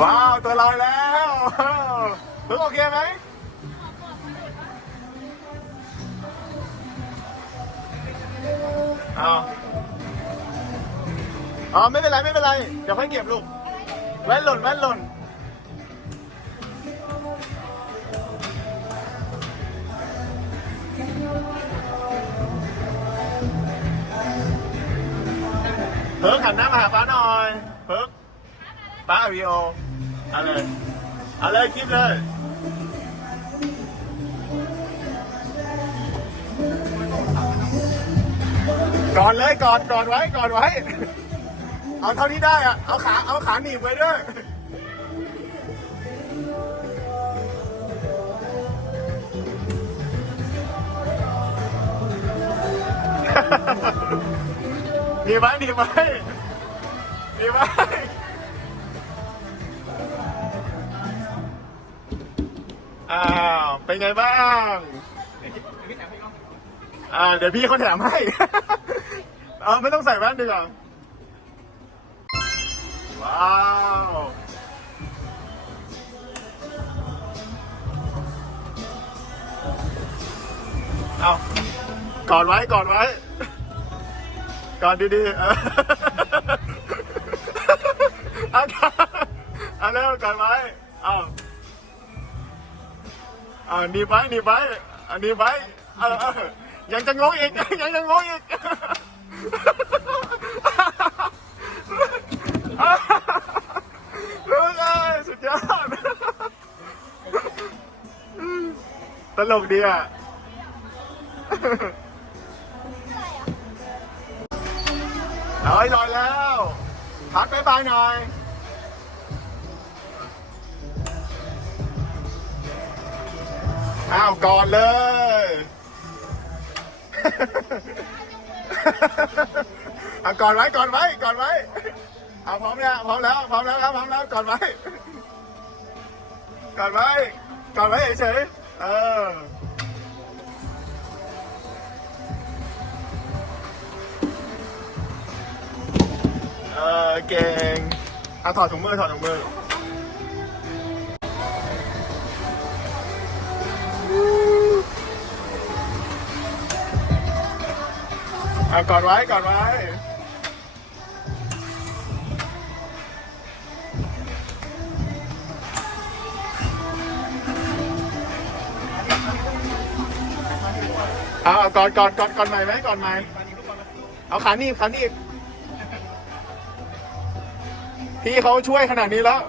ว้าวตัวลอยแล้วเพิ่งโอเคไหมเอาอ๋อไม่เป็นไรไม่เป็นไรเดี๋ยวค่อยเก็บลูกแว่นหล่นแว่นหล่นเพิร์กหันหน้ามาหาป้าหน่อยเพิร์ก ป้าวีโอเอาเลยเอาเลยคลิปเลยก่อนเลยก่อนก่อนไว้ก่อนไว้ เอาเท่าที่ได้อะเอาขาเอาขาหนีบไว้ด้วยดีไว้หมดีไว้หมดีไห อ้าวเป็นไงบ้างอ่าเดี๋ยวพี่เขาแถมให้ เออไม่ต้องใส่แว่นดีกว่าว้าวเอากอดไว้กอดไว้ก่อนดีๆเออเอาก่อนเอาเร็วก่อนไว้เอาเอาหนีบไว้หนีบไว้เอาหนีบไว้เออเออยังจะงงอีก ยังจะงงอีกลูกเอ้ยสุดยอดตลกดีอะเอาให้ลอยแล้วพัดไปบายหน่อย อ้าวก่อนเลย เอาก่อนไว้ก่อนไว้ก่อนไว้ เอาพร้อมแล้วพร้อมแล้วพร้อมแล้วครับพร้อมแล้วก่อนไว้ก่อนไว้ก่อนไว้เฉยเออเออเก่งเอาถอดถุงมือถอดถุงมือ เอากอดไว้กอดไว้ เอาเอากอดกอดกอดกอดใหม่ไหมกอดใหม่ เอาขาหนีบขาหนีบพี่เขาช่วยขนาดนี้แล้ว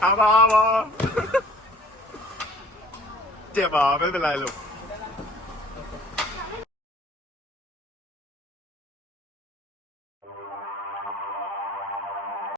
อะอะพอพอเจ็บเหรอไม่เป็นไรลูก